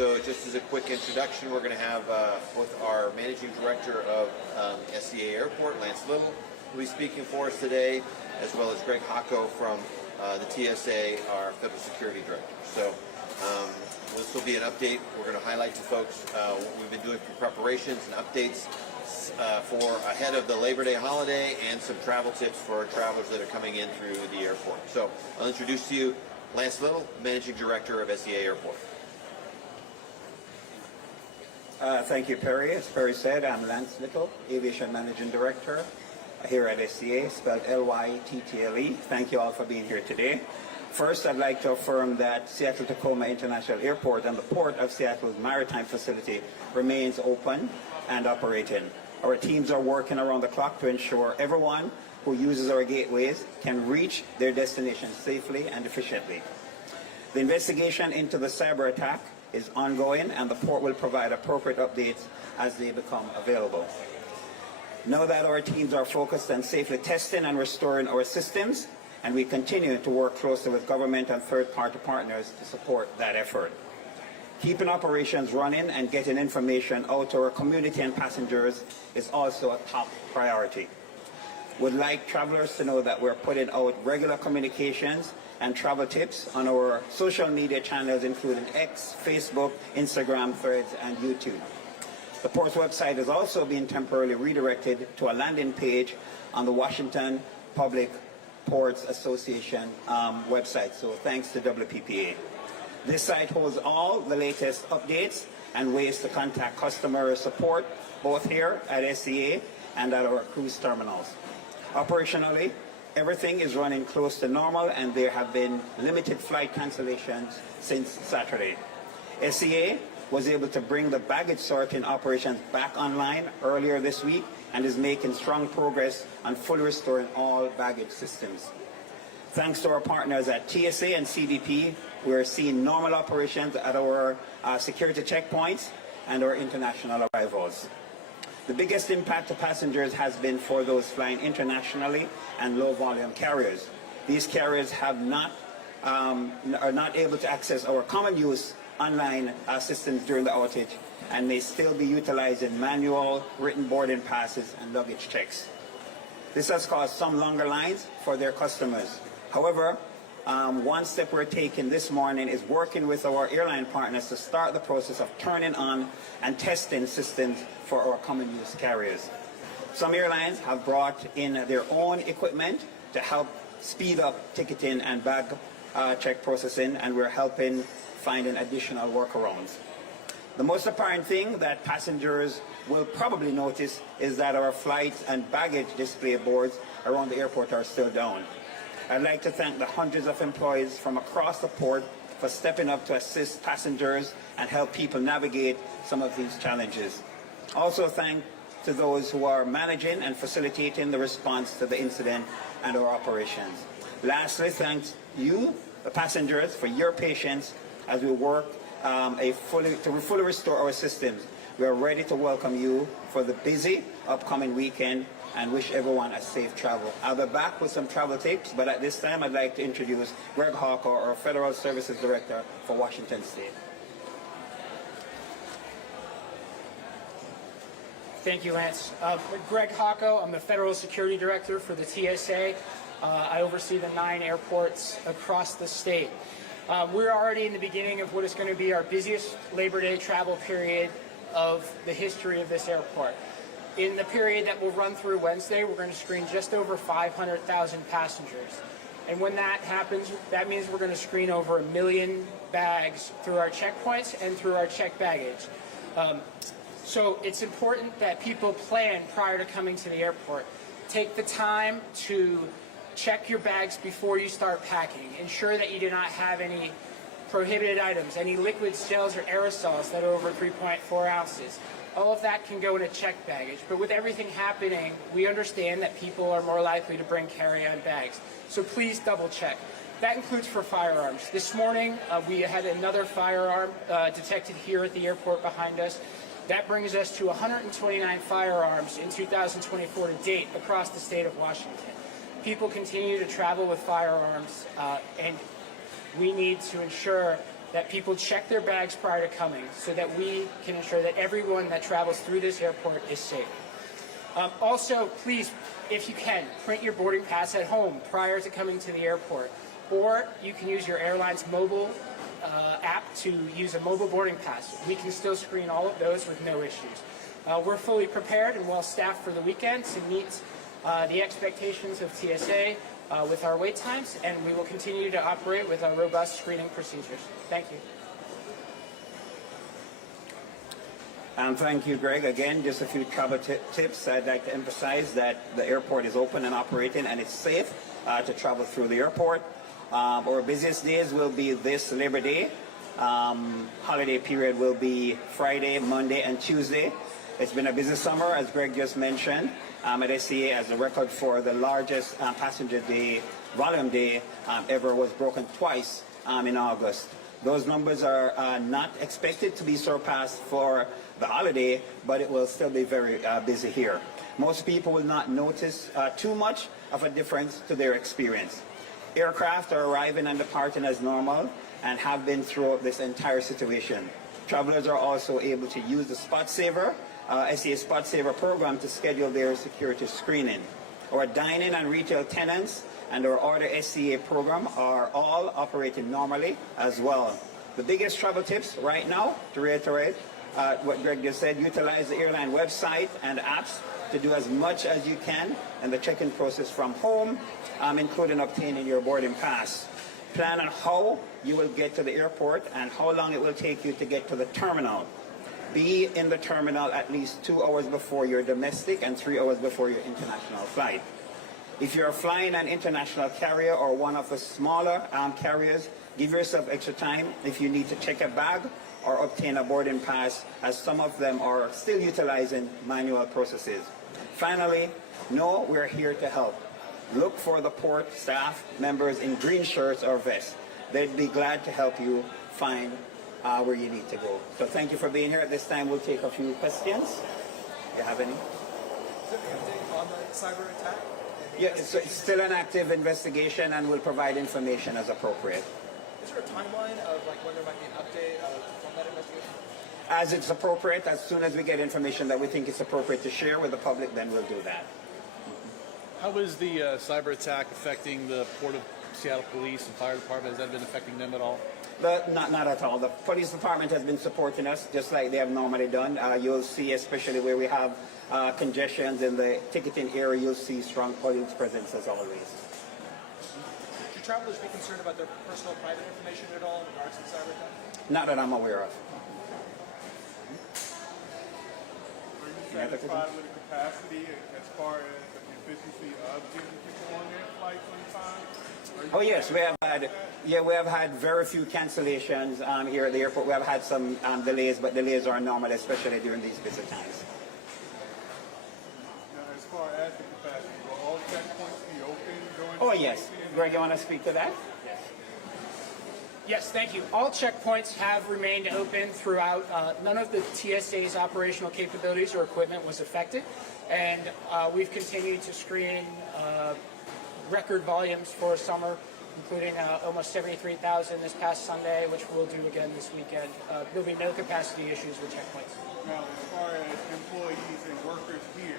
So just as a quick introduction, we're going to have both our Managing Director of SCA Airport, Lance Little, who will be speaking for us today, as well as Greg Hocko from the TSA, our Federal Security Director. So this will be an update. We're going to highlight to folks what we've been doing for preparations and updates for ahead of the Labor Day holiday, and some travel tips for travelers that are coming in through the airport. So I'll introduce to you Lance Little, Managing Director of SCA Airport. Thank you, Perry. As Perry said, I'm Lance Little, Aviation Managing Director here at SCA, spelled Lyttle. Thank you all for being here today. First, I'd like to affirm that Seattle-Tacoma International Airport and the Port of Seattle's maritime facility remains open and operating. Our teams are working around the clock to ensure everyone who uses our gateways can reach their destination safely and efficiently. The investigation into the cyber attack is ongoing, and the port will provide appropriate updates as they become available. Know that our teams are focused on safely testing and restoring our systems, and we continue to work closely with government and third-party partners to support that effort. Keeping operations running and getting information out to our community and passengers is also a top priority. We'd like travelers to know that we're putting out regular communications and travel tips on our social media channels, including X, Facebook, Instagram, Threads, and YouTube. The port's website is also being temporarily redirected to a landing page on the Washington Public Ports Association website, so thanks to WPPA. This site holds all the latest updates and ways to contact customer support, both here at SCA and at our cruise terminals. Operationally, everything is running close to normal, and there have been limited flight cancellations since Saturday. SCA was able to bring the baggage sorting operations back online earlier this week and is making strong progress on fully restoring all baggage systems. Thanks to our partners at TSA and CBP, we are seeing normal operations at our security checkpoints and our international arrivals. The biggest impact to passengers has been for those flying internationally and low-volume carriers. These carriers are not able to access our common use online systems during the outage, and may still be utilizing manual written boarding passes and luggage checks. This has caused some longer lines for their customers. However, one step we're taking this morning is working with our airline partners to start the process of turning on and testing systems for our common use carriers. Some airlines have brought in their own equipment to help speed up ticketing and bag check processing, and we're helping finding additional workarounds. The most apparent thing that passengers will probably notice is that our flight and baggage display boards around the airport are still down. I'd like to thank the hundreds of employees from across the port for stepping up to assist passengers and help people navigate some of these challenges. Also, thank to those who are managing and facilitating the response to the incident and our operations. Lastly, thanks you, the passengers, for your patience as we work to fully restore our systems. We are ready to welcome you for the busy upcoming weekend and wish everyone a safe travel. I'll be back with some travel tips, but at this time I'd like to introduce Greg Hocko, our Federal Services Director for Washington State. Thank you, Lance. Greg Hocko, I'm the Federal Security Director for the TSA. I oversee the 9 airports across the state. We're already in the beginning of what is going to be our busiest Labor Day travel period of the history of this airport. In the period that will run through Wednesday, we're going to screen just over 500,000 passengers. And when that happens, that means we're going to screen over 1 million bags through our checkpoints and through our checked baggage. So it's important that people plan prior to coming to the airport. Take the time to check your bags before you start packing. Ensure that you do not have any prohibited items, any liquids, gels, or aerosols that are over 3.4 ounces. All of that can go in a checked baggage, but with everything happening, we understand that people are more likely to bring carry-on bags. So please double check. That includes for firearms. This morning, we had another firearm detected here at the airport behind us. That brings us to 129 firearms in 2024 to date across the state of Washington. People continue to travel with firearms, and we need to ensure that people check their bags prior to coming so that we can ensure that everyone that travels through this airport is safe. Also, please, if you can, print your boarding pass at home prior to coming to the airport. Or you can use your airline's mobile app to use a mobile boarding pass. We can still screen all of those with no issues. We're fully prepared and well staffed for the weekend to meet the expectations of TSA with our wait times, and we will continue to operate with our robust screening procedures. Thank you. Thank you, Greg. Again, just a few travel tips. I'd like to emphasize that the airport is open and operating, and it's safe to travel through the airport. Our busiest days will be this Labor Day. Holiday period will be Friday, Monday, and Tuesday. It's been a busy summer, as Greg just mentioned. At SCA, as a record for the largest passenger day, volume day ever was broken twice in August. Those numbers are not expected to be surpassed for the holiday, but it will still be very busy here. Most people will not notice too much of a difference to their experience. Aircraft are arriving and departing as normal and have been throughout this entire situation. Travelers are also able to use the Spot Saver, SCA Spot Saver program to schedule their security screening. Our dining and retail tenants and our Order SCA program are all operating normally as well. The biggest travel tips right now, to reiterate what Greg just said, utilize the airline website and apps to do as much as you can in the check-in process from home, including obtaining your boarding pass. Plan on how you will get to the airport and how long it will take you to get to the terminal. Be in the terminal at least 2 hours before your domestic and 3 hours before your international flight. If you're flying an international carrier or one of the smaller carriers, give yourself extra time if you need to check a bag or obtain a boarding pass, as some of them are still utilizing manual processes. Finally, know we're here to help. Look for the port staff members in green shirts or vests. They'd be glad to help you find where you need to go. So thank you for being here. At this time, we'll take a few questions. Do you have any? Is there an update on the cyber attack? Yeah, it's still an active investigation, and we'll provide information as appropriate. Is there a timeline of like when there might be an update from that investigation? As it's appropriate, as soon as we get information that we think is appropriate to share with the public, then we'll do that. How is the cyber attack affecting the Port of Seattle Police and Fire Department? Has that been affecting them at all? Not at all. The police department has been supporting us just like they have normally done. You'll see, especially where we have congestions in the ticketing area, you'll see strong police presence as always. Should travelers be concerned about their personal private information at all in regards to the cyber attack? Not that I'm aware of. Are you satisfied with the capacity as far as the efficiency of getting people on their flights on time? Oh yes, we have had very few cancellations here at the airport. We have had some delays, but delays are normal, especially during these busy times. Now, as far as the capacity, will all checkpoints be open during Oh the yes, weekend? Greg, you want to speak to that? Yes, thank you. All checkpoints have remained open throughout. None of the TSA's operational capabilities or equipment was affected, and we've continued to screen record volumes for summer, including almost 73,000 this past Sunday, which we'll do again this weekend. There'll be no capacity issues with checkpoints. Now, as far as employees and workers here,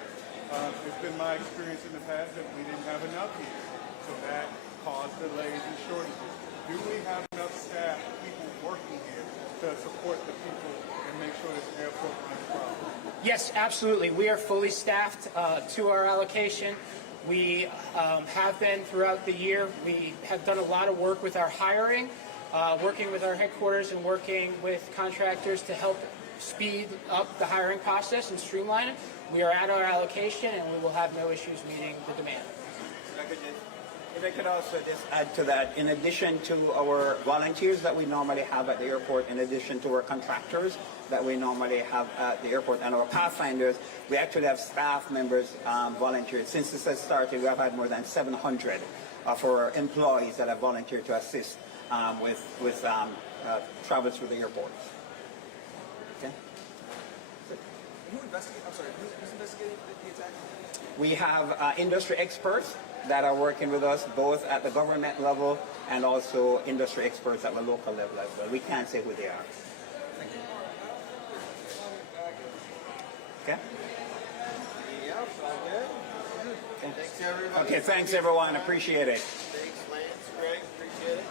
it's been my experience in the past that we didn't have enough here, so that caused delays and shortages. Do we have enough staff, people working here, to support the people and make sure this airport runs properly? Yes, absolutely. We are fully staffed to our allocation. We have been throughout the year. We have done a lot of work with our hiring, working with our headquarters and working with contractors to help speed up the hiring process and streamline it. We are at our allocation, and we will have no issues meeting the demand. If I could also just add to that, in addition to our volunteers that we normally have at the airport, in addition to our contractors that we normally have at the airport and our pathfinders, we actually have staff members volunteered. Since this has started, we have had more than 700 of our employees that have volunteered to assist with travel through the airport. Okay? who's investigating the attack? We have industry experts that are working with us both at the government level and also industry experts at the local level as well. We can't say who they are. Okay? Anything else? All good? Thanks, everybody. Okay, thanks everyone. Appreciate it. Thanks, Lance, Greg. Appreciate it.